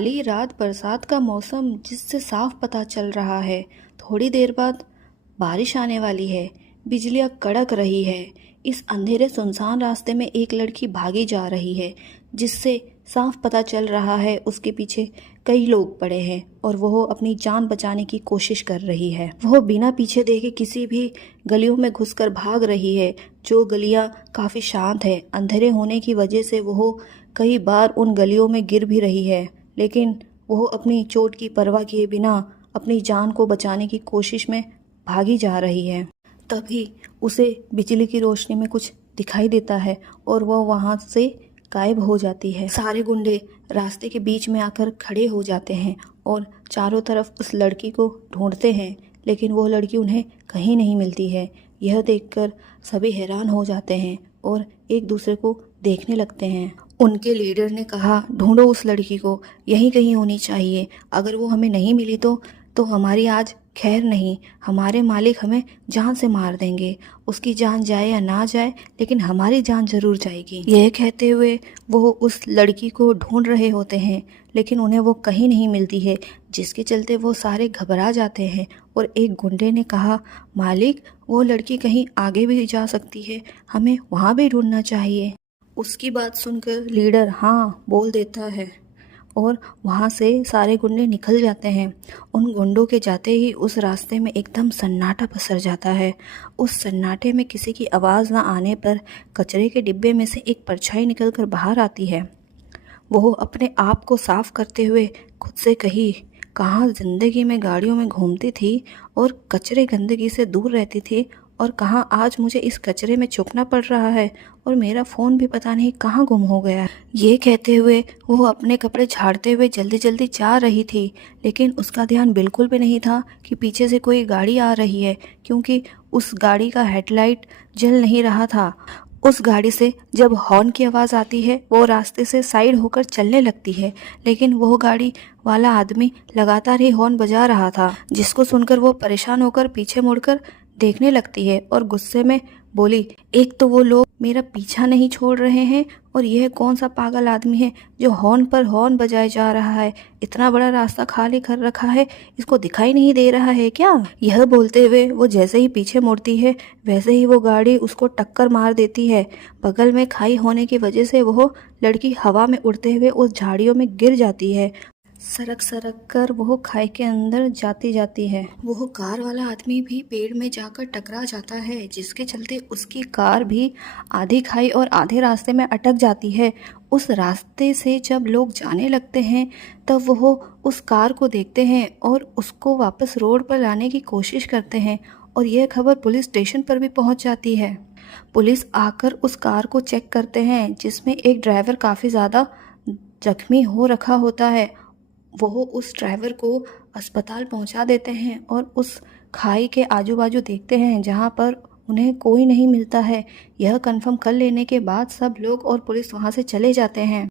काली रात, बरसात का मौसम जिससे साफ पता चल रहा है थोड़ी देर बाद बारिश आने वाली है। बिजलियां कड़क रही है। इस अंधेरे सुनसान रास्ते में एक लड़की भागी जा रही है, जिससे साफ पता चल रहा है उसके पीछे कई लोग पड़े हैं और वह अपनी जान बचाने की कोशिश कर रही है। वह बिना पीछे देखे किसी भी गलियों में घुसकर भाग रही है, जो गलियां काफ़ी शांत है। अंधेरे होने की वजह से वह कई बार उन गलियों में गिर भी रही है, लेकिन वह अपनी चोट की परवाह किए बिना अपनी जान को बचाने की कोशिश में भागी जा रही है। तभी उसे बिजली की रोशनी में कुछ दिखाई देता है और वह वहां से गायब हो जाती है। सारे गुंडे रास्ते के बीच में आकर खड़े हो जाते हैं और चारों तरफ उस लड़की को ढूंढते हैं, लेकिन वो लड़की उन्हें कहीं नहीं मिलती है। यह देखकर सभी हैरान हो जाते हैं और एक दूसरे को देखने लगते हैं। उनके लीडर ने कहा, ढूंढो उस लड़की को, यहीं कहीं होनी चाहिए। अगर वो हमें नहीं मिली तो हमारी आज खैर नहीं। हमारे मालिक हमें जान से मार देंगे। उसकी जान जाए या ना जाए, लेकिन हमारी जान जरूर जाएगी। यह कहते हुए वो उस लड़की को ढूंढ रहे होते हैं, लेकिन उन्हें वो कहीं नहीं मिलती है, जिसके चलते वो सारे घबरा जाते हैं। और एक गुंडे ने कहा, मालिक वो लड़की कहीं आगे भी जा सकती है, हमें वहाँ भी ढूंढना चाहिए। उसकी बात सुनकर लीडर हाँ बोल देता है और वहाँ से सारे गुंडे निकल जाते हैं। उन गुंडों के जाते ही उस रास्ते में एकदम सन्नाटा पसर जाता है। उस सन्नाटे में किसी की आवाज़ ना आने पर कचरे के डिब्बे में से एक परछाई निकलकर बाहर आती है। वो अपने आप को साफ करते हुए खुद से कही, कहाँ ज़िंदगी में गाड़ियों में घूमती थी और कचरे गंदगी से दूर रहती थी, और कहाँ आज मुझे इस कचरे में छुपना पड़ रहा है, और मेरा फ़ोन भी पता नहीं कहाँ गुम हो गया है। ये कहते हुए वो अपने कपड़े झाड़ते हुए जल्दी जल्दी जा रही थी, लेकिन उसका ध्यान बिल्कुल भी नहीं था कि पीछे से कोई गाड़ी आ रही है, क्योंकि उस गाड़ी का हेडलाइट जल नहीं रहा था। उस गाड़ी से जब हॉर्न की आवाज़ आती है वो रास्ते से साइड होकर चलने लगती है, लेकिन वो गाड़ी वाला आदमी लगातार ही हॉर्न बजा रहा था, जिसको सुनकर वो परेशान होकर पीछे मुड़कर देखने लगती है और गुस्से में बोली, एक तो वो लोग मेरा पीछा नहीं छोड़ रहे हैं, और यह कौन सा पागल आदमी है जो हॉर्न पर हॉर्न बजाए जा रहा है। इतना बड़ा रास्ता खाली कर रखा है, इसको दिखाई नहीं दे रहा है क्या। यह बोलते हुए वो जैसे ही पीछे मुड़ती है, वैसे ही वो गाड़ी उसको टक्कर मार देती है। बगल में खाई होने की वजह से वो लड़की हवा में उड़ते हुए उस झाड़ियों में गिर जाती है। सरक सरक कर वो खाई के अंदर जाती है। वो कार वाला आदमी भी पेड़ में जाकर टकरा जाता है, जिसके चलते उसकी कार भी आधी खाई और आधे रास्ते में अटक जाती है। उस रास्ते से जब लोग जाने लगते हैं तब वो उस कार को देखते हैं और उसको वापस रोड पर लाने की कोशिश करते हैं, और यह खबर पुलिस स्टेशन पर भी पहुंच जाती है। पुलिस आकर उस कार को चेक करते हैं, जिसमें एक ड्राइवर काफ़ी ज़्यादा जख्मी हो रखा होता है। वो उस ड्राइवर को अस्पताल पहुंचा देते हैं और उस खाई के आजू बाजू देखते हैं, जहां पर उन्हें कोई नहीं मिलता है। यह कंफर्म कर लेने के बाद सब लोग और पुलिस वहां से चले जाते हैं।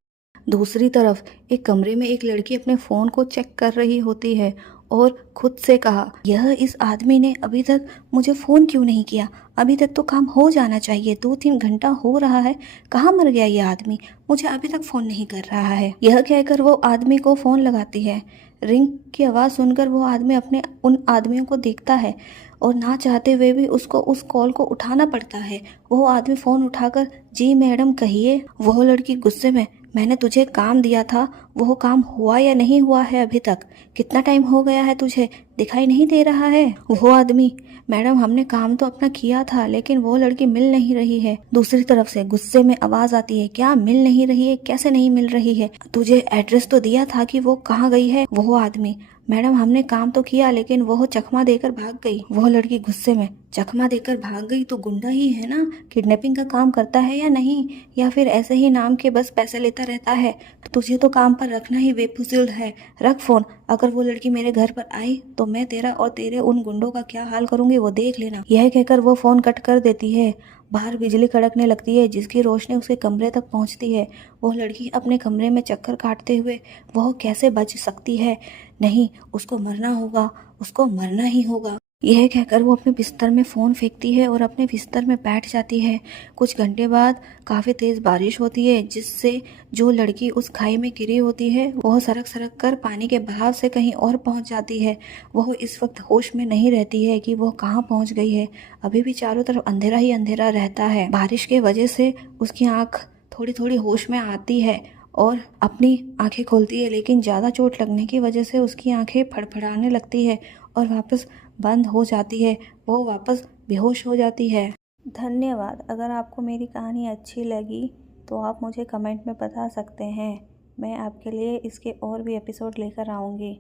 दूसरी तरफ एक कमरे में एक लड़की अपने फ़ोन को चेक कर रही होती है और खुद से कहा, यह इस आदमी ने अभी तक मुझे फ़ोन क्यों नहीं किया। अभी तक तो काम हो जाना चाहिए, 2-3 घंटा हो रहा है, कहाँ मर गया ये आदमी, मुझे अभी तक फ़ोन नहीं कर रहा है। यह कहकर वो आदमी को फ़ोन लगाती है। रिंग की आवाज़ सुनकर वो आदमी अपने उन आदमियों को देखता है और ना चाहते हुए भी उसको उस कॉल को उठाना पड़ता है। वो आदमी फ़ोन उठाकर, जी मैडम कहिए। वह लड़की गुस्से में, मैंने तुझे काम दिया था, वो काम हुआ या नहीं हुआ है अभी तक, कितना टाइम हो गया है, तुझे दिखाई नहीं दे रहा है। वो आदमी, मैडम हमने काम तो अपना किया था, लेकिन वो लड़की मिल नहीं रही है। दूसरी तरफ से गुस्से में आवाज आती है, क्या मिल नहीं रही है, कैसे नहीं मिल रही है, तुझे एड्रेस तो दिया था कि वो कहाँ गई है। वो आदमी, मैडम हमने काम तो किया, लेकिन वो चकमा देकर भाग गई। वो लड़की गुस्से में, चकमा देकर भाग गई तो गुंडा ही है ना, किडनैपिंग का काम करता है या नहीं, या फिर ऐसे ही नाम के बस पैसे लेता रहता है। तो तुझे तो काम पर रखना ही बेफिजूल है, रख फोन। अगर वो लड़की मेरे घर पर आई तो मैं तेरा और तेरे उन गुंडों का क्या हाल करूंगी वो देख लेना। यह कहकर वो फोन कट कर देती है। बाहर बिजली कड़कने लगती है, जिसकी रोशनी उसके कमरे तक पहुंचती है। वो लड़की अपने कमरे में चक्कर काटते हुए वह कैसे बच सकती है। नहीं, उसको मरना होगा, उसको मरना ही होगा। यह कहकर वो अपने बिस्तर में फ़ोन फेंकती है और अपने बिस्तर में बैठ जाती है। कुछ घंटे बाद काफ़ी तेज़ बारिश होती है, जिससे जो लड़की उस खाई में गिरी होती है वह सरक सरक कर पानी के बहाव से कहीं और पहुंच जाती है। वह इस वक्त होश में नहीं रहती है कि वह कहाँ पहुंच गई है। अभी भी चारों तरफ अंधेरा ही अंधेरा रहता है। बारिश के वजह से उसकी आँख थोड़ी थोड़ी होश में आती है और अपनी आंखें खोलती है, लेकिन ज़्यादा चोट लगने की वजह से उसकी आंखें फड़फड़ाने लगती है और वापस बंद हो जाती है। वो वापस बेहोश हो जाती है। धन्यवाद। अगर आपको मेरी कहानी अच्छी लगी तो आप मुझे कमेंट में बता सकते हैं। मैं आपके लिए इसके और भी एपिसोड लेकर आऊँगी।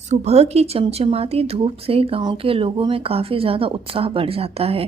सुबह की चमचमाती धूप से गांव के लोगों में काफ़ी ज़्यादा उत्साह बढ़ जाता है।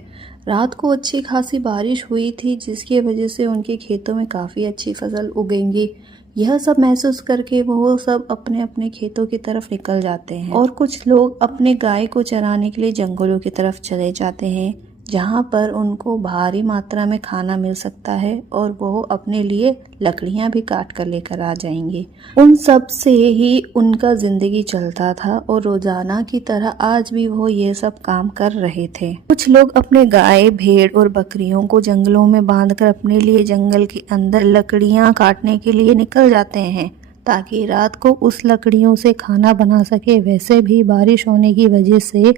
रात को अच्छी खासी बारिश हुई थी, जिसकी वजह से उनके खेतों में काफ़ी अच्छी फसल उगेंगी। यह सब महसूस करके वो सब अपने अपने खेतों की तरफ निकल जाते हैं और कुछ लोग अपने गाय को चराने के लिए जंगलों की तरफ चले जाते हैं, जहाँ पर उनको भारी मात्रा में खाना मिल सकता है और वो अपने लिए लकड़ियाँ भी काट कर लेकर आ जाएंगे। उन सब से ही उनका जिंदगी चलता था और रोजाना की तरह आज भी वो ये सब काम कर रहे थे। कुछ लोग अपने गाय, भेड़ और बकरियों को जंगलों में बांधकर अपने लिए जंगल के अंदर लकड़ियाँ काटने के लिए निकल जाते हैं, ताकि रात को उस लकड़ियों से खाना बना सके। वैसे भी बारिश होने की वजह से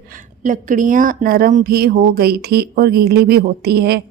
लकड़ियाँ नरम भी हो गई थी और गीली भी होती है।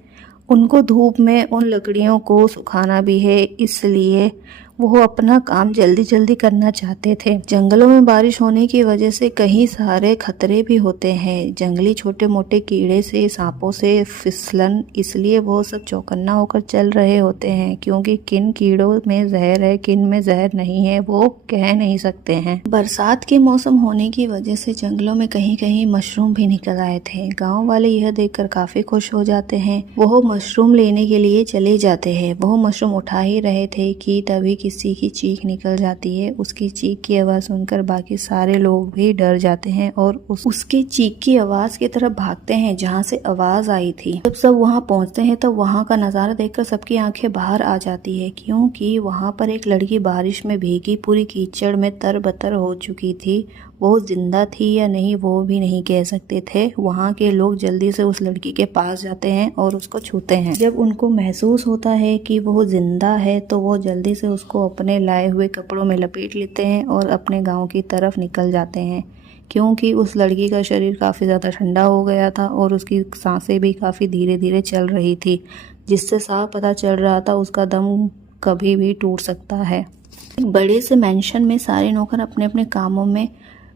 उनको धूप में उन लकड़ियों को सुखाना भी है, इसलिए वो अपना काम जल्दी जल्दी करना चाहते थे। जंगलों में बारिश होने की वजह से कई सारे खतरे भी होते हैं, जंगली छोटे मोटे कीड़े से, सांपों से, फिसलन, इसलिए वो सब चौकन्ना होकर चल रहे होते हैं, क्योंकि किन कीड़ों में जहर है, किन में जहर नहीं है, वो कह नहीं सकते हैं। बरसात के मौसम होने की वजह से जंगलों में कहीं कहीं मशरूम भी निकल आए थे। गाँव वाले यह देखकर काफी खुश हो जाते हैं। वो मशरूम लेने के लिए चले जाते हैं। वो मशरूम उठा ही रहे थे कि तभी किसी की चीख निकल जाती है। उसकी चीख की आवाज़ सुनकर बाकी सारे लोग भी डर जाते हैं और उसकी चीख की आवाज़ की तरफ भागते हैं जहाँ से आवाज़ आई थी। जब सब वहाँ पहुँचते हैं तब वहाँ का नज़ारा देखकर सबकी आंखें बाहर आ जाती है, क्योंकि वहाँ पर एक लड़की बारिश में भीगी पूरी कीचड़ में तरबतर हो चुकी थी। वो जिंदा थी या नहीं वो भी नहीं कह सकते थे। वहाँ के लोग जल्दी से उस लड़की के पास जाते हैं और उसको छूते हैं। जब उनको महसूस होता है कि वो जिंदा है तो वो जल्दी से उसको अपने लाए हुए कपड़ों में लपेट लेते हैं और अपने गांव की तरफ निकल जाते हैं, क्योंकि उस लड़की का शरीर काफ़ी ज़्यादा ठंडा हो गया था और उसकी सांसें भी काफ़ी धीरे धीरे चल रही थी, जिससे साफ पता चल रहा था उसका दम कभी भी टूट सकता है। एक बड़े से मेंशन में सारे नौकर अपने अपने कामों में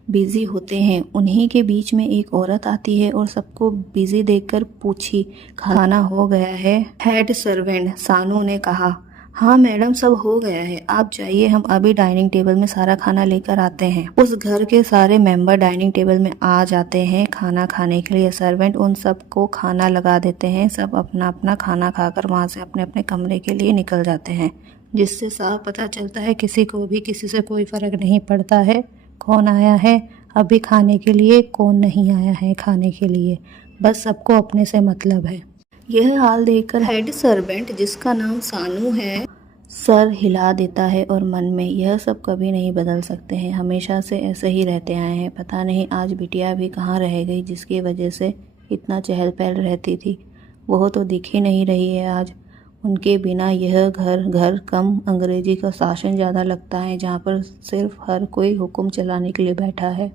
बिजी होते हैं। उन्हीं के बीच में एक औरत आती है और सबको बिजी देखकर पूछी, खाना हो गया है? हेड सर्वेंट सानू ने कहा, हाँ मैडम, सब हो गया है, आप जाइए, हम अभी डाइनिंग टेबल में सारा खाना लेकर आते हैं। उस घर के सारे मेंबर डाइनिंग टेबल में आ जाते हैं खाना खाने के लिए। सर्वेंट उन सबको खाना लगा देते हैं। सब अपना अपना खाना खाकर वहाँ से अपने अपने कमरे के लिए निकल जाते हैं, जिससे साफ पता चलता है किसी को भी किसी से कोई फर्क नहीं पड़ता है कौन आया है अभी खाने के लिए, कौन नहीं आया है खाने के लिए, बस सबको अपने से मतलब है। यह हाल देखकर हेड सर्वेंट, जिसका नाम सानू है, सर हिला देता है और मन में यह सब कभी नहीं बदल सकते हैं, हमेशा से ऐसे ही रहते आए हैं। पता नहीं आज बिटिया भी कहाँ रह गई जिसकी वजह से इतना चहल पहल रहती थी। वह तो दिख ही नहीं रही है आज। उनके बिना यह घर कम अंग्रेजी का शासन ज़्यादा लगता है, जहाँ पर सिर्फ हर कोई हुक्म चलाने के लिए बैठा है।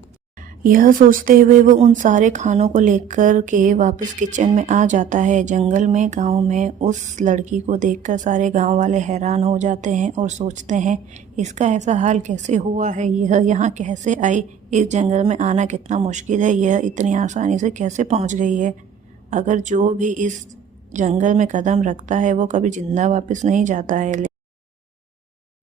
यह सोचते हुए वो उन सारे खानों को लेकर के वापस किचन में आ जाता है। जंगल में, गांव में उस लड़की को देखकर सारे गांव वाले हैरान हो जाते हैं और सोचते हैं, इसका ऐसा हाल कैसे हुआ है, यह यहाँ कैसे आई, इस जंगल में आना कितना मुश्किल है, यह इतनी आसानी से कैसे पहुँच गई है। अगर जो भी इस जंगल में कदम रखता है वो कभी जिंदा वापस नहीं जाता है।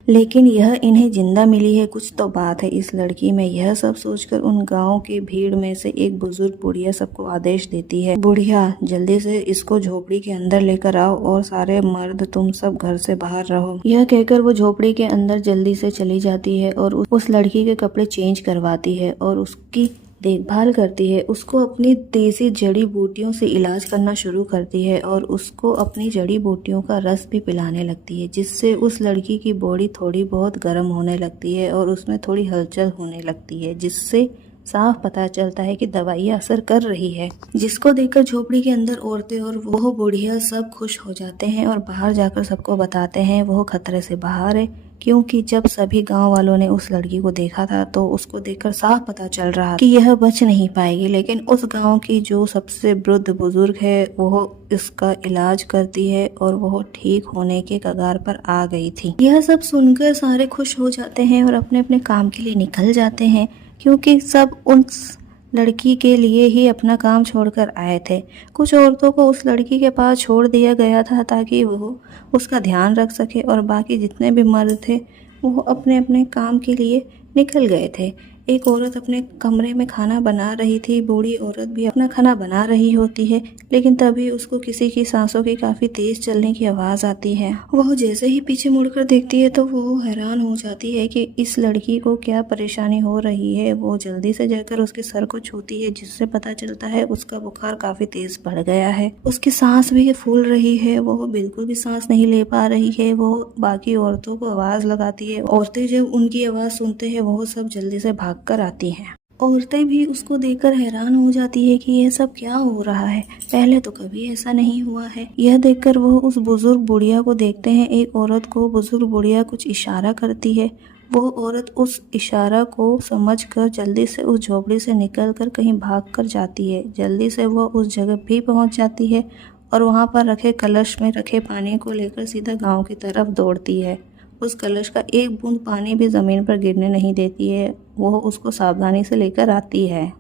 लेकिन यह इन्हें जिंदा मिली है, कुछ तो बात है इस लड़की में। यह सब सोचकर उन गांव की भीड़ में से एक बुजुर्ग बुढ़िया सबको आदेश देती है, बुढ़िया जल्दी से इसको झोपड़ी के अंदर लेकर आओ और सारे मर्द तुम सब घर से बाहर रहो। यह कहकर वो झोपड़ी के अंदर जल्दी से चली जाती है और उस लड़की के कपड़े चेंज करवाती है और उसकी देखभाल करती है। उसको अपनी देसी जड़ी बूटियों से इलाज करना शुरू करती है और उसको अपनी जड़ी बूटियों का रस भी पिलाने लगती है, जिससे उस लड़की की बॉडी थोड़ी बहुत गर्म होने लगती है और उसमें थोड़ी हलचल होने लगती है, जिससे साफ पता चलता है कि दवाइयाँ असर कर रही है। जिसको देखकर झोपड़ी के अंदर औरतें और वो बुढ़िया सब खुश हो जाते हैं और बाहर जाकर सबको बताते हैं वो खतरे से बाहर है, क्योंकि जब सभी गांव वालों ने उस लड़की को देखा था तो उसको देखकर साफ पता चल रहा कि यह बच नहीं पाएगी। लेकिन उस गांव की जो सबसे वृद्ध बुजुर्ग है वो इसका इलाज करती है और वो ठीक होने के कगार पर आ गई थी। यह सब सुनकर सारे खुश हो जाते हैं और अपने अपने काम के लिए निकल जाते हैं, क्योंकि सब उस लड़की के लिए ही अपना काम छोड़कर आए थे। कुछ औरतों को उस लड़की के पास छोड़ दिया गया था ताकि वो उसका ध्यान रख सके और बाकी जितने भी मर्द थे वो अपने अपने काम के लिए निकल गए थे। एक औरत अपने कमरे में खाना बना रही थी। बूढ़ी औरत भी अपना खाना बना रही होती है, लेकिन तभी उसको किसी की सांसों की काफ़ी तेज चलने की आवाज़ आती है। वह जैसे ही पीछे मुड़कर देखती है तो वो हैरान हो जाती है कि इस लड़की को क्या परेशानी हो रही है। वो जल्दी से जाकर उसके सर को छूती है, जिससे पता चलता है उसका बुखार काफ़ी तेज बढ़ गया है। उसकी सांस भी फूल रही है, वो बिल्कुल भी सांस नहीं ले पा रही है। वो बाकी औरतों को आवाज़ लगाती है। औरतें जब उनकी आवाज़ सुनते हैं वो सब जल्दी से भाग कर आती हैं। औरतें भी उसको देखकर हैरान हो जाती है कि यह सब क्या हो रहा है, पहले तो कभी ऐसा नहीं हुआ है। यह देखकर वो उस बुजुर्ग बुढ़िया को देखते हैं। एक औरत को बुजुर्ग बुढ़िया कुछ इशारा करती है। वो औरत उस इशारा को समझकर जल्दी से उस झोपड़ी से निकलकर कहीं भाग कर जाती है। जल्दी से वो उस जगह भी पहुंच जाती है और वहां पर रखे कलश में रखे पानी को लेकर सीधा गांव की तरफ दौड़ती है। उस कलश का एक बूंद पानी भी जमीन पर गिरने नहीं देती है। वो उसको सावधानी से लेकर आती है।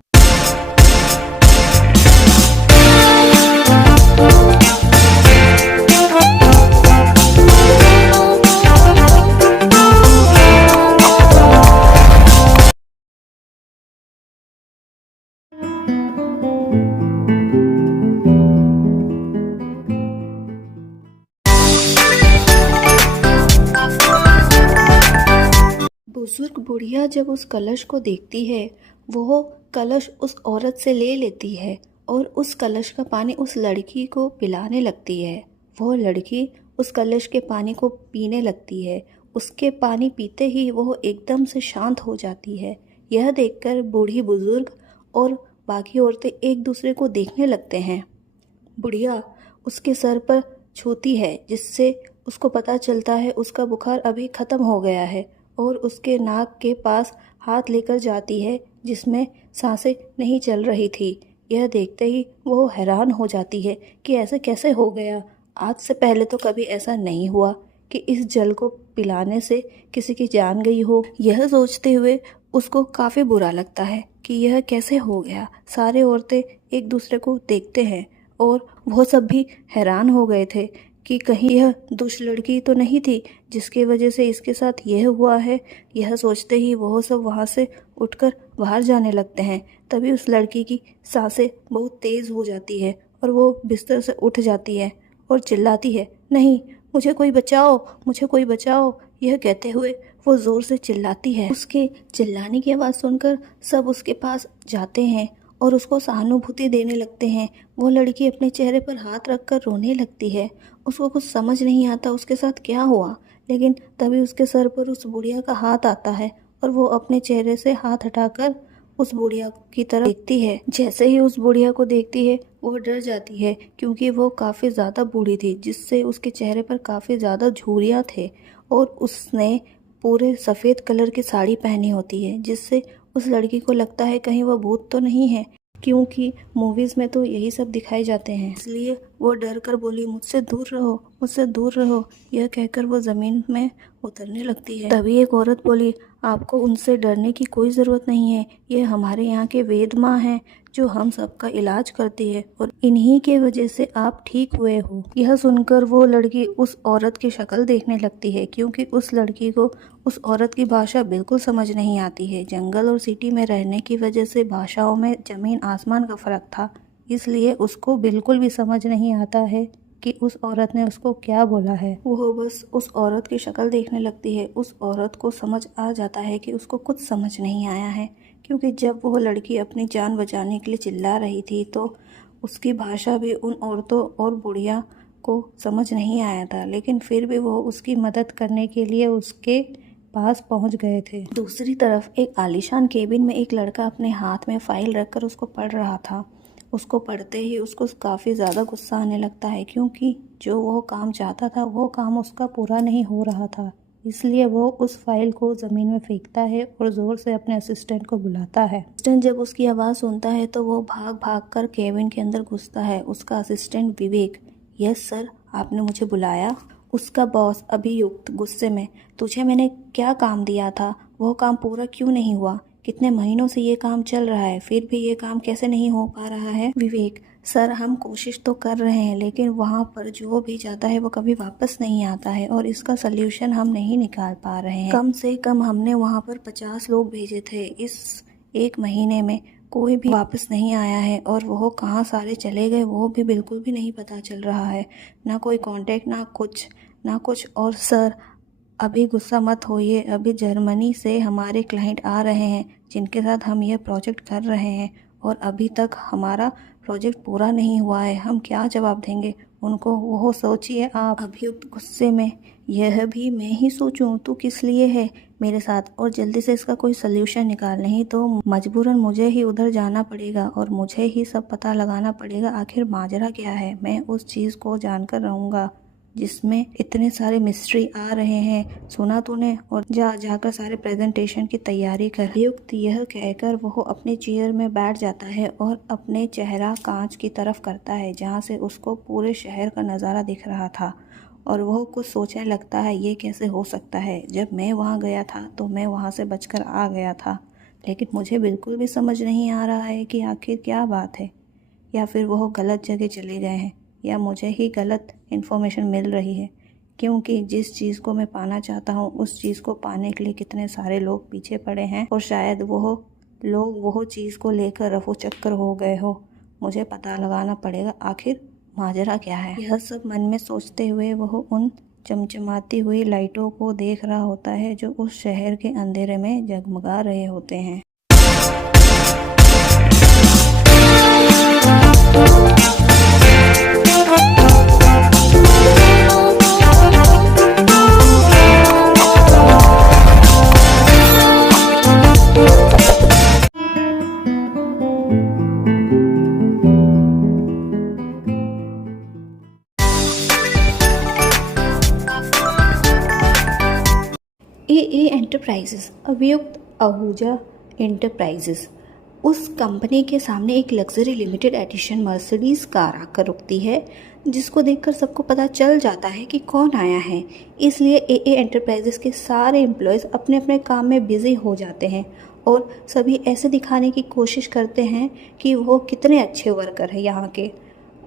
बुजुर्ग बुढ़िया जब उस कलश को देखती है, वो कलश उस औरत से ले लेती है और उस कलश का पानी उस लड़की को पिलाने लगती है। वो लड़की उस कलश के पानी को पीने लगती है। उसके पानी पीते ही वो एकदम से शांत हो जाती है। यह देखकर बूढ़ी बुजुर्ग और बाकी औरतें एक दूसरे को देखने लगते हैं। बुढ़िया उसके सर पर छूती है, जिससे उसको पता चलता है उसका बुखार अभी ख़त्म हो गया है, और उसके नाक के पास हाथ लेकर जाती है जिसमें सांसें नहीं चल रही थी। यह देखते ही वो हैरान हो जाती है कि ऐसे कैसे हो गया। आज से पहले तो कभी ऐसा नहीं हुआ कि इस जल को पिलाने से किसी की जान गई हो। यह सोचते हुए उसको काफ़ी बुरा लगता है कि यह कैसे हो गया। सारे औरतें एक दूसरे को देखते हैं और वो सब भी हैरान हो गए थे कि कहीं यह दुष्ट लड़की तो नहीं थी जिसकी वजह से इसके साथ यह हुआ है। यह सोचते ही वो सब वहाँ से उठकर बाहर जाने लगते हैं। तभी उस लड़की की सांसें बहुत तेज़ हो जाती है और वो बिस्तर से उठ जाती है और चिल्लाती है, नहीं, मुझे कोई बचाओ, मुझे कोई बचाओ। यह कहते हुए वो ज़ोर से चिल्लाती है। उसके चिल्लाने की आवाज़ सुनकर सब उसके पास जाते हैं और उसको सहानुभूति देने लगते हैं। वो लड़की अपने चेहरे पर हाथ रखकर रोने लगती है। उसको कुछ समझ नहीं आता उसके साथ क्या हुआ, लेकिन तभी उसके सर पर उस बुढ़िया का हाथ आता है और वो अपने चेहरे से हाथ हटाकर उस बुढ़िया की तरफ देखती है। जैसे ही उस बुढ़िया को देखती है वो डर जाती है, क्योंकि वो काफ़ी ज़्यादा बूढ़ी थी, जिससे उसके चेहरे पर काफ़ी ज़्यादा झुर्रियाँ थे और उसने पूरे सफ़ेद कलर की साड़ी पहनी होती है, जिससे उस लड़की को लगता है कहीं वह भूत तो नहीं है, क्योंकि मूवीज़ में तो यही सब दिखाए जाते हैं। इसलिए वो डर कर बोली, मुझसे दूर रहो, मुझसे दूर रहो। यह कहकर वो ज़मीन में उतरने लगती है। तभी एक औरत बोली, आपको उनसे डरने की कोई ज़रूरत नहीं है। ये हमारे यहाँ के वेद माँ हैं जो हम सबका इलाज करती है और इन्हीं के वजह से आप ठीक हुए हो। यह सुनकर वो लड़की उस औरत की शक्ल देखने लगती है, क्योंकि उस लड़की को उस औरत की भाषा बिल्कुल समझ नहीं आती है। जंगल और सिटी में रहने की वजह से भाषाओं में ज़मीन आसमान का फ़र्क था, इसलिए उसको बिल्कुल भी समझ नहीं आता है कि उस औरत ने उसको क्या बोला है। वो बस उस औरत की शक्ल देखने लगती है। उस औरत को समझ आ जाता है कि उसको कुछ समझ नहीं आया है, क्योंकि जब वो लड़की अपनी जान बचाने के लिए चिल्ला रही थी तो उसकी भाषा भी उन औरतों और बुढ़िया को समझ नहीं आया था, लेकिन फिर भी वो उसकी मदद करने के लिए उसके पास पहुंच गए थे। दूसरी तरफ एक आलीशान केबिन में एक लड़का अपने हाथ में फाइल रखकर उसको पढ़ रहा था। उसको पढ़ते ही उसको काफ़ी ज़्यादा गुस्सा आने लगता है, क्योंकि जो वो काम चाहता था वो काम उसका पूरा नहीं हो रहा था। इसलिए वो उस फाइल को ज़मीन में फेंकता है और ज़ोर से अपने असिस्टेंट को बुलाता है। असिस्टेंट जब उसकी आवाज़ सुनता है तो वो भाग भाग कर केबिन के अंदर घुसता है। उसका असिस्टेंट विवेक, यस सर, आपने मुझे बुलाया? उसका बॉस अभियुक्त गुस्से में, तुझे मैंने क्या काम दिया था, वो काम पूरा क्यों नहीं हुआ? कितने महीनों से ये काम चल रहा है, फिर भी ये काम कैसे नहीं हो पा रहा है? विवेक, सर हम कोशिश तो कर रहे हैं, लेकिन वहाँ पर जो भी जाता है वो कभी वापस नहीं आता है और इसका सल्यूशन हम नहीं निकाल पा रहे हैं। कम से कम हमने वहाँ पर 50 लोग भेजे थे, इस 1 महीने में कोई भी वापस नहीं आया है और वो कहाँ सारे चले गए वो भी बिल्कुल भी नहीं पता चल रहा है। ना कोई कांटेक्ट, ना कुछ। और सर अभी गुस्सा मत होइए, अभी जर्मनी से हमारे क्लाइंट आ रहे हैं जिनके साथ हम ये प्रोजेक्ट कर रहे हैं और अभी तक हमारा प्रोजेक्ट पूरा नहीं हुआ है, हम क्या जवाब देंगे उनको, वो सोचिए आप। अभियुक्त गुस्से में, यह भी मैं ही सोचूं, तू किस लिए है मेरे साथ, और जल्दी से इसका कोई सल्यूशन निकाल, नहीं तो मजबूरन मुझे ही उधर जाना पड़ेगा और मुझे ही सब पता लगाना पड़ेगा आखिर माजरा क्या है। मैं उस चीज़ को जानकर रहूँगा जिसमें इतने सारे मिस्ट्री आ रहे हैं, सुना तूने, और जाकर सारे प्रेजेंटेशन की तैयारी कर। युक्त यह कहकर वो अपने चेयर में बैठ जाता है और अपने चेहरा कांच की तरफ करता है जहाँ से उसको पूरे शहर का नज़ारा दिख रहा था और वह कुछ सोचने लगता है, ये कैसे हो सकता है, जब मैं वहाँ गया था तो मैं वहाँ से बचकर आ गया था, लेकिन मुझे बिल्कुल भी समझ नहीं आ रहा है कि आखिर क्या बात है, या फिर वह गलत जगह चले गए हैं या मुझे ही गलत इन्फॉर्मेशन मिल रही है, क्योंकि जिस चीज़ को मैं पाना चाहता हूँ उस चीज़ को पाने के लिए कितने सारे लोग पीछे पड़े हैं और शायद वो चीज़ को लेकर रफू चक्कर हो गए हो। मुझे पता लगाना पड़ेगा आखिर माजरा क्या है। यह सब मन में सोचते हुए वह उन चमचमाती हुई लाइटों को देख रहा होता है जो उस शहर के अंधेरे में जगमगा रहे होते हैं। ए एंटरप्राइजेस, अभियुक्त आहूजा एंटरप्राइजेस। उस कंपनी के सामने एक luxury limited edition Mercedes car आकर रुकती है, जिसको देखकर सबको पता चल जाता है कि कौन आया है। इसलिए ए एंटरप्राइजेस के सारे एम्प्लॉयज़ अपने अपने काम में बिज़ी हो जाते हैं और सभी ऐसे दिखाने की कोशिश करते हैं कि वो कितने अच्छे वर्कर हैं यहाँ के।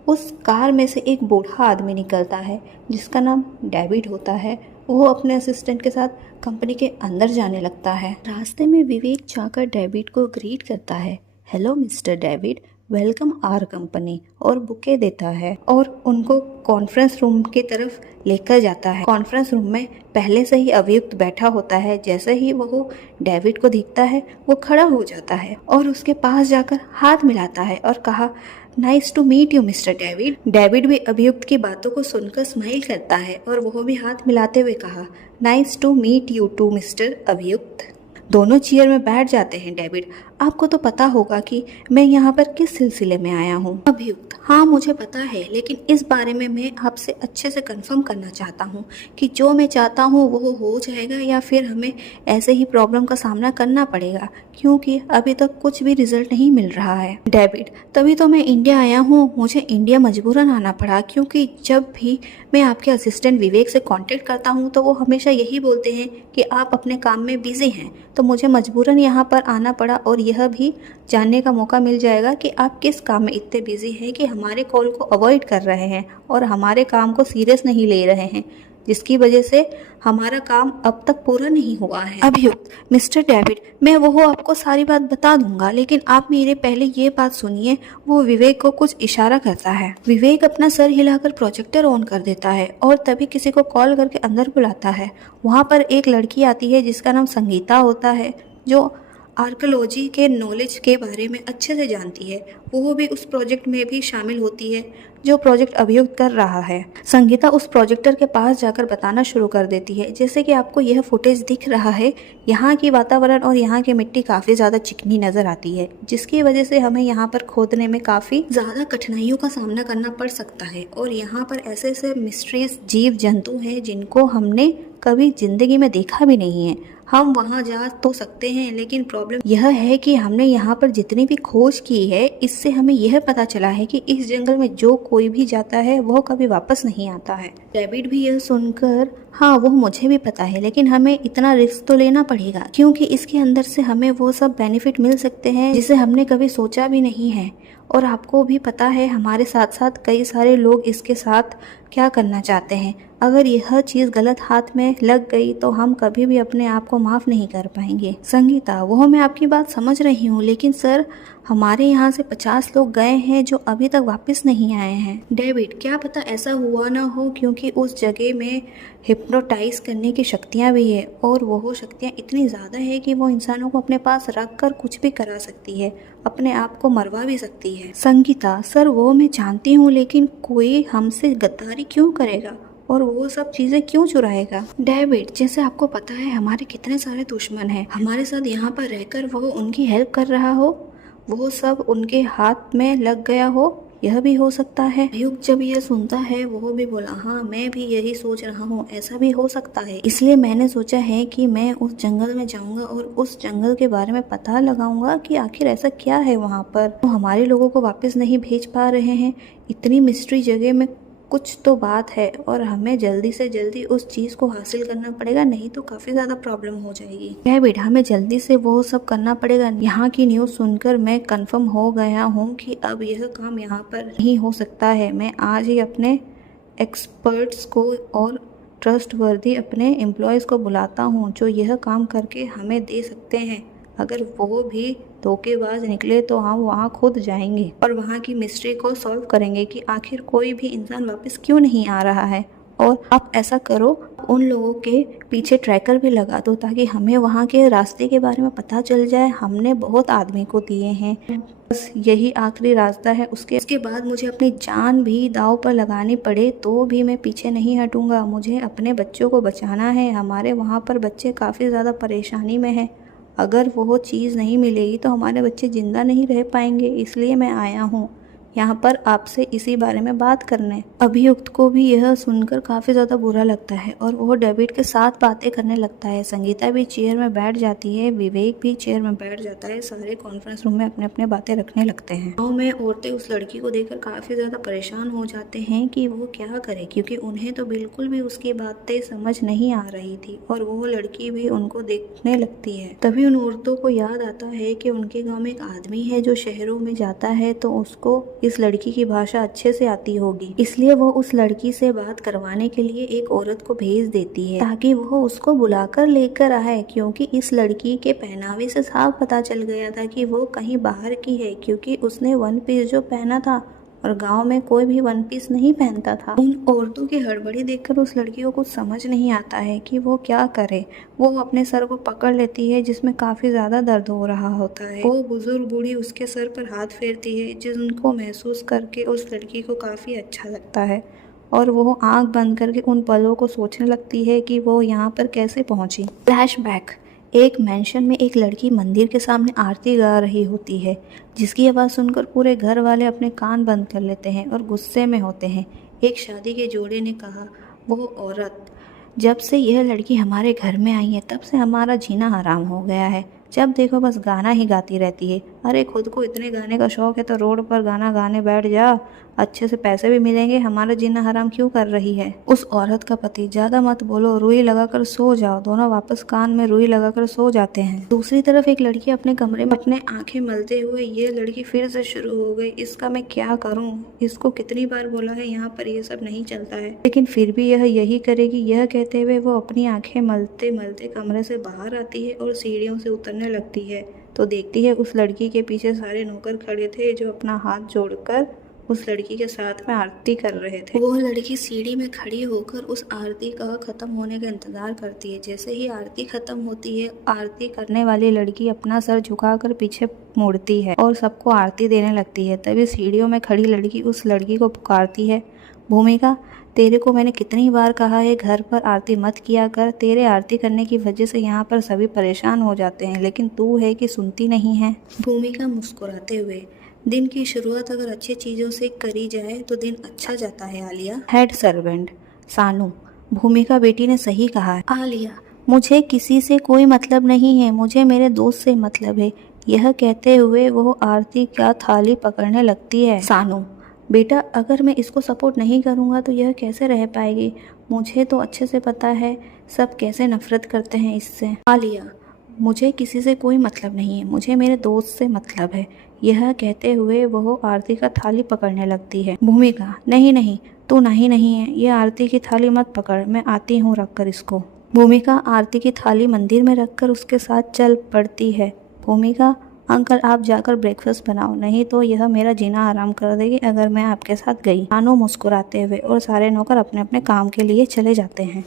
उस कार में से एक बूढ़ा आदमी निकलता है जिसका नाम डेविड होता है। वो अपने असिस्टेंट के साथ कंपनी के अंदर जाने लगता है। रास्ते में विवेक जाकर डेविड को ग्रीट करता है, hello mister David, welcome our company, और बुके देता है और उनको कॉन्फ्रेंस रूम की तरफ लेकर जाता है। कॉन्फ्रेंस रूम में पहले से ही अभियुक्त बैठा होता है। जैसे ही वो डेविड को दिखता है वो खड़ा हो जाता है और उसके पास जाकर हाथ मिलाता है और कहा, nice to meet you mister David. David भी अभियुक्त की बातों को सुनकर स्माइल करता है और वह भी हाथ मिलाते हुए कहा, nice to meet you too mister अभियुक्त। दोनों चेयर में बैठ जाते हैं। डेविड, आपको तो पता होगा कि मैं यहाँ पर किस सिलसिले में आया हूँ। अभियुक्त, हाँ मुझे पता है, लेकिन इस बारे में मैं आपसे अच्छे से कंफर्म करना चाहता हूँ कि जो मैं चाहता हूँ वो हो जाएगा या फिर हमें ऐसे ही प्रॉब्लम का सामना करना पड़ेगा, क्योंकि अभी तक कुछ भी रिजल्ट नहीं मिल रहा है। डेविड, तभी तो मैं इंडिया आया हूँ। मुझे इंडिया मजबूरन आना पड़ा, क्योंकि जब भी मैं आपके असिस्टेंट विवेक से कांटेक्ट करता हूँ तो वो हमेशा यही बोलते हैं कि आप अपने काम में बिजी हैं, तो मुझे मजबूरन यहाँ पर आना पड़ा और यह भी जानने का मौका मिल जाएगा कि आप किस काम में इतने बिजी हैं कि हमारे कॉल को अवॉइड कर रहे हैं और हमारे काम को सीरियस नहीं ले रहे हैं, जिसकी वजह से हमारा काम अब तक पूरा नहीं हुआ है। अभियुक्त, मिस्टर डेविड, मैं वो आपको सारी बात बता दूंगा, लेकिन आप मेरे पहले ये बात सुनिए। वो विवेक को कुछ इशारा करता है। विवेक अपना सर हिलाकर प्रोजेक्टर ऑन कर देता है और तभी किसी को कॉल करके अंदर बुलाता है। वहाँ पर एक लड़की आती है जिसका नाम संगीता होता है, जो आर्कोलॉजी के नॉलेज के बारे में अच्छे से जानती है। वो भी उस प्रोजेक्ट में भी शामिल होती है जो प्रोजेक्ट अभियुक्त कर रहा है। संगीता उस प्रोजेक्टर के पास जाकर बताना शुरू कर देती है। जैसे कि आपको यह फुटेज दिख रहा है, यहाँ की वातावरण और यहाँ की मिट्टी काफ़ी ज़्यादा चिकनी नज़र आती है, जिसकी वजह से हमें यहाँ पर खोदने में काफ़ी ज़्यादा कठिनाइयों का सामना करना पड़ सकता है। और यहाँ पर ऐसे ऐसे मिस्ट्रीज जीव जंतु हैं जिनको हमने कभी ज़िंदगी में देखा भी नहीं है। हम वहाँ जा तो सकते हैं, लेकिन प्रॉब्लम यह है कि हमने यहाँ पर जितनी भी खोज की है, इससे हमें यह पता चला है कि इस जंगल में जो कोई भी जाता है वह कभी वापस नहीं आता है। डेविड भी यह सुनकर, हाँ वो मुझे भी पता है, लेकिन हमें इतना रिस्क तो लेना पड़ेगा, क्योंकि इसके अंदर से हमें वो सब बेनिफिट मिल सकते हैं जिसे हमने कभी सोचा भी नहीं है। और आपको भी पता है हमारे साथ साथ कई सारे लोग इसके साथ क्या करना चाहते हैं। अगर यह चीज़ गलत हाथ में लग गई तो हम कभी भी अपने आप को माफ़ नहीं कर पाएंगे। संगीता, वो मैं आपकी बात समझ रही हूँ, लेकिन सर हमारे यहाँ से 50 लोग गए हैं जो अभी तक वापस नहीं आए हैं। डेविड, क्या पता ऐसा हुआ ना हो, क्योंकि उस जगह में हिप्नोटाइज करने की शक्तियाँ भी है और वो शक्तियाँ इतनी ज़्यादा है कि वो इंसानों को अपने पास रख कर कुछ भी करा सकती है, अपने आप को मरवा भी सकती है। संगीता, सर वो मैं जानती हूँ, लेकिन कोई हमसे गद्दारी क्यों करेगा और वो सब चीज़ें क्यों चुराएगा? डेविड, जैसे आपको पता है हमारे कितने सारे दुश्मन हैं, हमारे साथ यहाँ पर रहकर वो उनकी हेल्प कर रहा हो, वो सब उनके हाथ में लग गया हो, यह भी हो सकता है। अयुब जब यह सुनता है वो भी बोला, हाँ मैं भी यही सोच रहा हूँ, ऐसा भी हो सकता है। इसलिए मैंने सोचा है कि मैं उस जंगल में जाऊंगा और उस जंगल के बारे में पता लगाऊंगा कि आखिर ऐसा क्या है वहाँ पर। तो हमारे लोगों को वापस नहीं भेज पा रहे हैं, इतनी मिस्ट्री जगह में कुछ तो बात है और हमें जल्दी से जल्दी उस चीज़ को हासिल करना पड़ेगा, नहीं तो काफ़ी ज़्यादा प्रॉब्लम हो जाएगी। डेविड, हमें जल्दी से वो सब करना पड़ेगा। यहाँ की न्यूज़ सुनकर मैं कंफर्म हो गया हूँ कि अब यह काम यहाँ पर नहीं हो सकता है। मैं आज ही अपने एक्सपर्ट्स को और ट्रस्टवर्दी अपने एम्प्लॉयज़ को बुलाता हूँ जो यह काम करके हमें दे सकते हैं। अगर वो भी धोखेबाज निकले तो हम वहाँ खुद जाएंगे और वहाँ की मिस्ट्री को सॉल्व करेंगे कि आखिर कोई भी इंसान वापस क्यों नहीं आ रहा है। और आप ऐसा करो, उन लोगों के पीछे ट्रैकर भी लगा दो ताकि हमें वहाँ के रास्ते के बारे में पता चल जाए। हमने बहुत आदमी को दिए हैं, बस यही आखिरी रास्ता है। उसके बाद मुझे अपनी जान भी दांव पर लगानी पड़े तो भी मैं पीछे नहीं हटूंगा। मुझे अपने बच्चों को बचाना है। हमारे वहाँ पर बच्चे काफ़ी ज़्यादा परेशानी में हैं। अगर वो चीज़ नहीं मिलेगी तो हमारे बच्चे ज़िंदा नहीं रह पाएंगे। इसलिए मैं आया हूँ यहाँ पर आपसे इसी बारे में बात करने। अभियुक्त को भी यह सुनकर काफ़ी ज़्यादा बुरा लगता है और वो डेविड के साथ बातें करने लगता है। संगीता भी चेयर में बैठ जाती है, विवेक भी चेयर में बैठ जाता है। सारे कॉन्फ्रेंस रूम में अपने अपने बातें रखने लगते हैं। गाँव में औरतें उस लड़की को देखकर काफ़ी ज़्यादा परेशान हो जाते हैं कि वो क्या करे, क्योंकि उन्हें तो बिल्कुल भी उसकी बातें समझ नहीं आ रही थी और वो लड़की भी उनको देखने लगती है। तभी उन औरतों को याद आता है कि उनके गाँव में एक आदमी है जो शहरों में जाता है तो उसको इस लड़की की भाषा अच्छे से आती होगी, इसलिए वो उस लड़की से बात करवाने के लिए एक औरत को भेज देती है ताकि वो उसको बुलाकर लेकर आए, क्योंकि इस लड़की के पहनावे से साफ पता चल गया था कि वो कहीं बाहर की है, क्योंकि उसने वन पीस जो पहना था और गांव में कोई भी वन पीस नहीं पहनता था। उन औरतों की हड़बड़ी देखकर उस लड़की को कुछ समझ नहीं आता है कि वो क्या करे। वो अपने सर को पकड़ लेती है जिसमें काफी ज्यादा दर्द हो रहा होता है। वो बुजुर्ग बूढ़ी उसके सर पर हाथ फेरती है, जिनको महसूस करके उस लड़की को काफी अच्छा लगता है और वो आंख बंद करके उन पलों को सोचने लगती है कि वो यहाँ पर कैसे पहुंची। फ्लैशबैक। एक मेंशन में एक लड़की मंदिर के सामने आरती गा रही होती है, जिसकी आवाज़ सुनकर पूरे घर वाले अपने कान बंद कर लेते हैं और गुस्से में होते हैं। एक शादी के जोड़े ने कहा, वो औरत, जब से यह लड़की हमारे घर में आई है तब से हमारा जीना हराम हो गया है। जब देखो बस गाना ही गाती रहती है। अरे खुद को इतने गाने का शौक है तो रोड पर गाना गाने बैठ जा, अच्छे से पैसे भी मिलेंगे। हमारा जीना हराम क्यों कर रही है? उस औरत का पति, ज्यादा मत बोलो, रुई लगाकर सो जाओ। दोनों वापस कान में रुई लगाकर सो जाते हैं। दूसरी तरफ एक लड़की अपने कमरे में अपने आंखें मलते हुए, ये लड़की फिर से शुरू हो गई, इसका मैं क्या करूं? इसको कितनी बार बोला है यहाँ पर ये सब नहीं चलता है, लेकिन फिर भी यह यही करेगी। यह कहते हुए वो अपनी आंखें मलते मलते कमरे से बाहर आती है और सीढ़ियों से उतरने लगती है तो देखती है उस लड़की के पीछे सारे नौकर खड़े थे जो अपना हाथ जोड़कर उस लड़की के साथ में आरती कर रहे थे। वो लड़की सीढ़ी में खड़ी होकर उस आरती का खत्म होने का इंतजार करती है। जैसे ही आरती खत्म होती है, आरती करने वाली लड़की अपना सर झुकाकर पीछे मुड़ती है और सबको आरती देने लगती है। तभी सीढ़ियों में खड़ी लड़की उस लड़की को पुकारती है, भूमिका, तेरे को मैंने कितनी बार कहा है घर पर आरती मत किया कर। तेरे आरती करने की वजह से यहाँ पर सभी परेशान हो जाते हैं, लेकिन तू है कि सुनती नहीं है। भूमिका मुस्कुराते हुए, दिन की शुरुआत अगर अच्छी चीजों से करी जाए तो दिन अच्छा जाता है आलिया। हेड सर्वेंट सानू, भूमिका बेटी ने सही कहा है। आलिया, मुझे किसी से कोई मतलब नहीं है, मुझे मेरे दोस्त से मतलब है। यह कहते हुए वो आरती का थाली पकड़ने लगती है। सानू, बेटा अगर मैं इसको सपोर्ट नहीं करूँगा तो यह कैसे रह पाएगी? मुझे तो अच्छे से पता है सब कैसे नफरत करते हैं इससे। आलिया, मुझे किसी से कोई मतलब नहीं है, मुझे मेरे दोस्त से मतलब है। यह कहते हुए वह आरती का थाली पकड़ने लगती है। भूमिका, नहीं नहीं, तू नहीं नहीं है, ये आरती की थाली मत पकड़, मैं आती हूँ रखकर इसको। भूमिका आरती की थाली मंदिर में रखकर उसके साथ चल पड़ती है। भूमिका, अंकल आप जाकर ब्रेकफास्ट बनाओ, नहीं तो यह मेरा जीना आराम कर देगी अगर मैं आपके साथ गई। कानू मुस्कुराते हुए और सारे नौकर अपने अपने काम के लिए चले जाते हैं।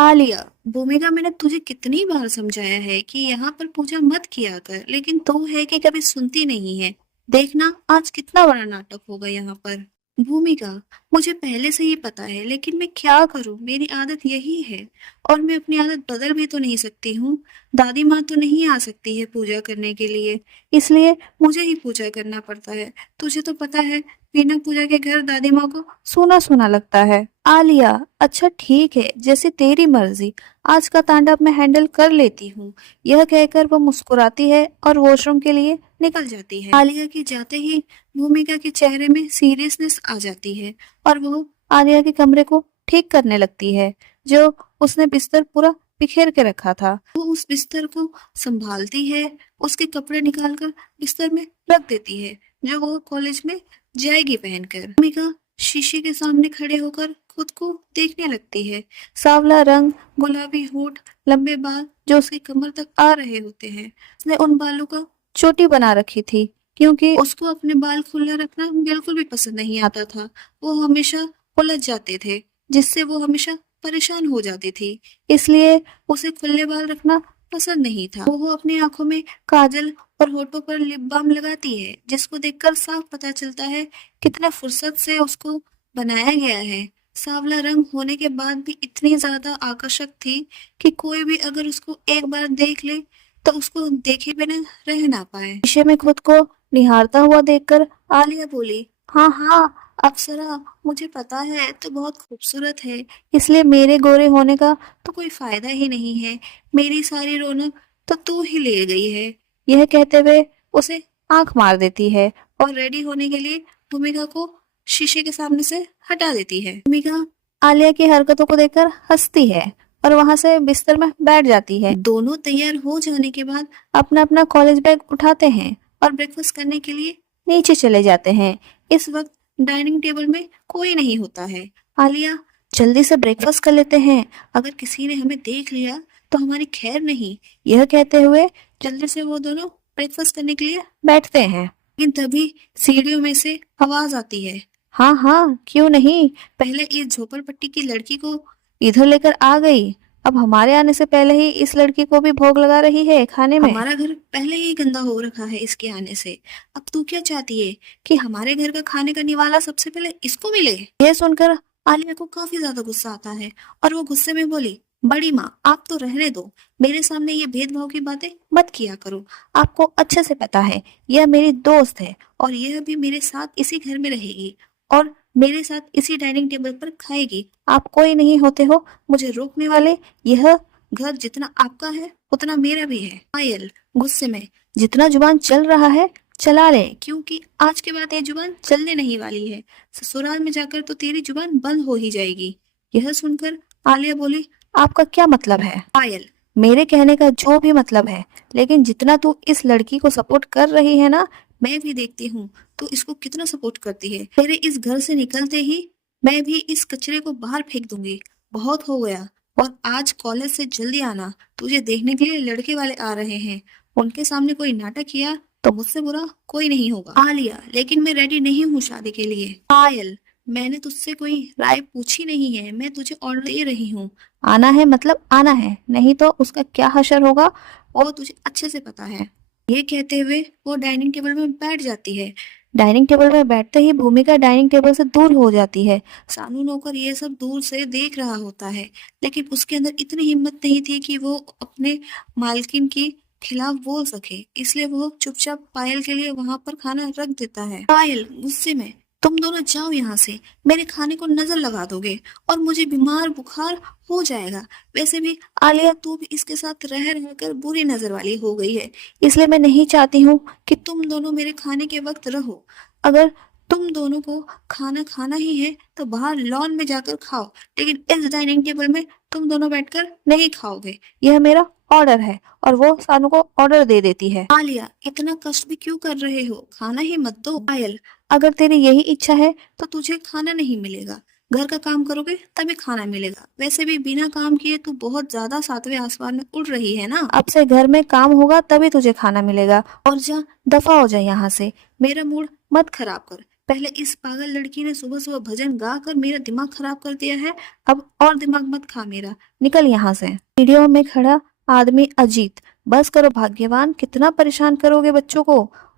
आलिया, भूमिका, मैंने तुझे कितनी बार समझाया है कि यहाँ पर पूजा मत किया कर, लेकिन तू है कि कभी सुनती नहीं है। देखना आज कितना बड़ा नाटक होगा यहाँ पर। भूमिका, मुझे पहले से ही पता है, लेकिन मैं क्या करूँ, मेरी आदत यही है और मैं अपनी आदत बदल भी तो नहीं सकती हूँ। दादी माँ तो नहीं आ सकती है पूजा करने के लिए, इसलिए मुझे ही पूजा करना पड़ता है। तुझे तो पता है बिना पूजा के घर दादी माँ को सूना सूना लगता है। आलिया, अच्छा ठीक है, जैसे तेरी मर्जी, आज का तांडव मैं हैंडल कर लेती हूँ। यह कहकर वो मुस्कुराती है और वॉशरूम के लिए निकल जाती है। आलिया के जाते ही भूमिका के चेहरे में सीरियसनेस आ जाती है और वो आलिया के कमरे को ठीक करने लगती है, जो उसने बिस्तर पूरा बिखेर के रखा था। वो उस बिस्तर को संभालती है, उसके कपड़े निकालकर बिस्तर में रख देती है, जो वो कॉलेज में जाएगी पहनकर। भूमिका शीशे के सामने खड़े होकर खुद को देखने लगती है। सांवला रंग, गुलाबी होठ, लंबे बाल जो उसकी कमर तक आ रहे होते हैं। उसने उन बालों का चोटी बना रखी थी क्योंकि उसको अपने बाल खुले रखना बिल्कुल भी पसंद नहीं आता था। वो हमेशा उलझ जाते थे, जिससे वो हमेशा परेशान हो जाती थी, इसलिए उसे खुले बाल रखना पसंद नहीं था। वो अपनी आंखों में काजल और होठों पर लिप बाम लगाती है, जिसको देखकर साफ पता चलता है कितने फुर्सत से उसको बनाया गया है। सांवला रंग होने के बाद भी इतनी ज्यादा आकर्षक थी कि कोई भी अगर उसको एक बार देख ले तो उसको देखे बिना रह ना पाए। शीशे में खुद को निहारता हुआ देखकर आलिया बोली, हाँ हाँ अप्सरा, मुझे पता है तो बहुत खूबसूरत है, इसलिए मेरे गोरे होने का तो कोई फायदा ही नहीं है। मेरी सारी रौनक तो तू ही ले गई है। यह कहते हुए उसे आंख मार देती है और रेडी होने के लिए भूमिका को शीशे के सामने से हटा देती है। भूमिका आलिया की हरकतों को देखकर हंसती है और वहां से बिस्तर में बैठ जाती है। दोनों तैयार हो जाने के बाद अपना अपना कॉलेज बैग उठाते हैं और ब्रेकफास्ट करने के लिए नीचे चले जाते हैं। इस वक्त डाइनिंग टेबल में कोई नहीं होता है। आलिया, जल्दी से ब्रेकफास्ट कर लेते हैं, अगर किसी ने हमें देख लिया तो हमारी खैर नहीं। यह कहते हुए जल्दी से वो दोनों ब्रेकफास्ट करने के लिए बैठते हैं। लेकिन तभी सीढ़ियों में से आवाज आती है। हाँ हाँ, क्यों नहीं, पहले इस झोपड़पट्टी की लड़की को इधर लेकर आ गई, अब हमारे आने से पहले ही इस लड़की को भी भोग लगा रही है खाने में। हमारा घर पहले ही गंदा हो रखा है इसके आने से, अब तू क्या चाहती है कि हमारे घर का खाने का निवाला सबसे पहले इसको मिले? यह सुनकर आलिया को काफी ज्यादा गुस्सा आता है और वो गुस्से में बोली, बड़ी माँ आप तो रहने दो, मेरे सामने ये भेदभाव की बातें मत किया करो। आपको अच्छे से पता है यह मेरी दोस्त है और यह भी मेरे साथ इसी घर में रहेगी और मेरे साथ इसी डाइनिंग टेबल पर खाएगी। आप कोई नहीं होते हो मुझे रोकने वाले। यह घर जितना आपका है उतना मेरा भी है। पायल गुस्से में, जितना जुबान चल रहा है चला ले, क्योंकि आज के बाद ये जुबान चलने नहीं वाली है। ससुराल में जाकर तो तेरी जुबान बंद हो ही जाएगी। यह सुनकर आलिया बोली, आपका क्या मतलब है? पायल, मेरे कहने का जो भी मतलब है, लेकिन जितना तू इस लड़की को सपोर्ट कर रही है ना, मैं भी देखती हूँ तो इसको कितना सपोर्ट करती है। तेरे इस घर से निकलते ही मैं भी इस कचरे को बाहर फेंक दूंगी। बहुत हो गया। और आज कॉलेज से जल्दी आना, तुझे देखने के लिए लड़के वाले आ रहे हैं। उनके सामने कोई नाटक किया तो मुझसे बुरा कोई नहीं होगा। आलिया, लेकिन मैं रेडी नहीं हूँ शादी के लिए। पायल, मैंने तुझसे कोई राय पूछी नहीं है, मैं तुझे ऑर्डर दे रही हूँ। आना है मतलब आना है, नहीं तो उसका क्या हशर होगा वो तुझे अच्छे से पता है। ये कहते हुए वो डाइनिंग टेबल में बैठ जाती है। डाइनिंग टेबल में बैठते ही भूमिका डाइनिंग टेबल से दूर हो जाती है। सानू नौकर ये सब दूर से देख रहा होता है, लेकिन उसके अंदर इतनी हिम्मत नहीं थी कि वो अपने मालकिन की खिलाफ बोल सके, इसलिए वो चुपचाप पायल के लिए वहां पर खाना रख देता है। पायल गुस्से में, तुम दोनों जाओ यहाँ से, मेरे खाने को नजर लगा दोगे और मुझे बीमार बुखार हो जाएगा। वैसे भी आलिया तू भी इसके साथ रह रहकर बुरी नजर वाली हो गई है, इसलिए मैं नहीं चाहती हूँ कि तुम दोनों मेरे खाने के वक्त रहो। अगर तुम दोनों को खाना खाना ही है तो बाहर लॉन में जाकर खाओ, लेकिन इस डाइनिंग टेबल में तुम दोनों बैठकर नहीं खाओगे। यह मेरा ऑर्डर है। और वो सानू को ऑर्डर दे देती है। आलिया, इतना कष्ट भी क्यों कर रहे हो, खाना ही मत दो। पायल, अगर तेरी यही इच्छा है तो तुझे खाना नहीं मिलेगा, घर का काम करोगे तभी खाना मिलेगा। वैसे भी बिना काम किए तू बहुत ज्यादा सातवें आसमान में उड़ रही है ना। अब से घर में काम होगा तभी तुझे खाना मिलेगा। और जा दफा हो जाए यहाँ से, मेरा मूड मत खराब कर। पहले इस पागल लड़की ने सुबह सुबह भजन गा कर मेरा दिमाग खराब कर दिया है, अब और दिमाग मत खा मेरा, निकल यहाँ से। वीडियो में खड़ा आदमी अजीत, बस करो भाग्यवान, कितना परेशान करोगे बच्चों को,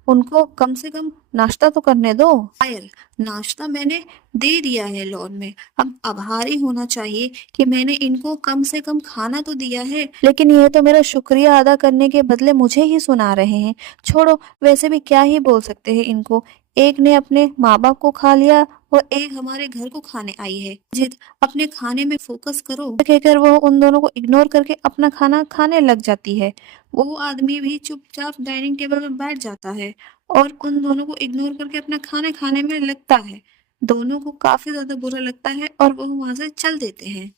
उनको कम से कम नाश्ता तो करने दो। पायल, नाश्ता मैंने दे दिया है लॉन में, अब आभारी होना चाहिए कि मैंने इनको कम से कम खाना तो दिया है। लेकिन ये तो मेरा शुक्रिया अदा करने के बदले मुझे ही सुना रहे हैं। छोड़ो, वैसे भी क्या ही बोल सकते हैं इनको, एक ने अपने माँ बाप को खा लिया और एक हमारे घर को खाने आई है। जिद, अपने खाने में फोकस करो, कहकर वो उन दोनों को इग्नोर करके अपना खाना खाने लग जाती है। वो आदमी भी चुपचाप डाइनिंग टेबल में बैठ जाता है और उन दोनों को इग्नोर करके अपना खाना खाने में लगता है। दोनों को काफी ज्यादा बुरा लगता है और वो वहां से चल देते हैं।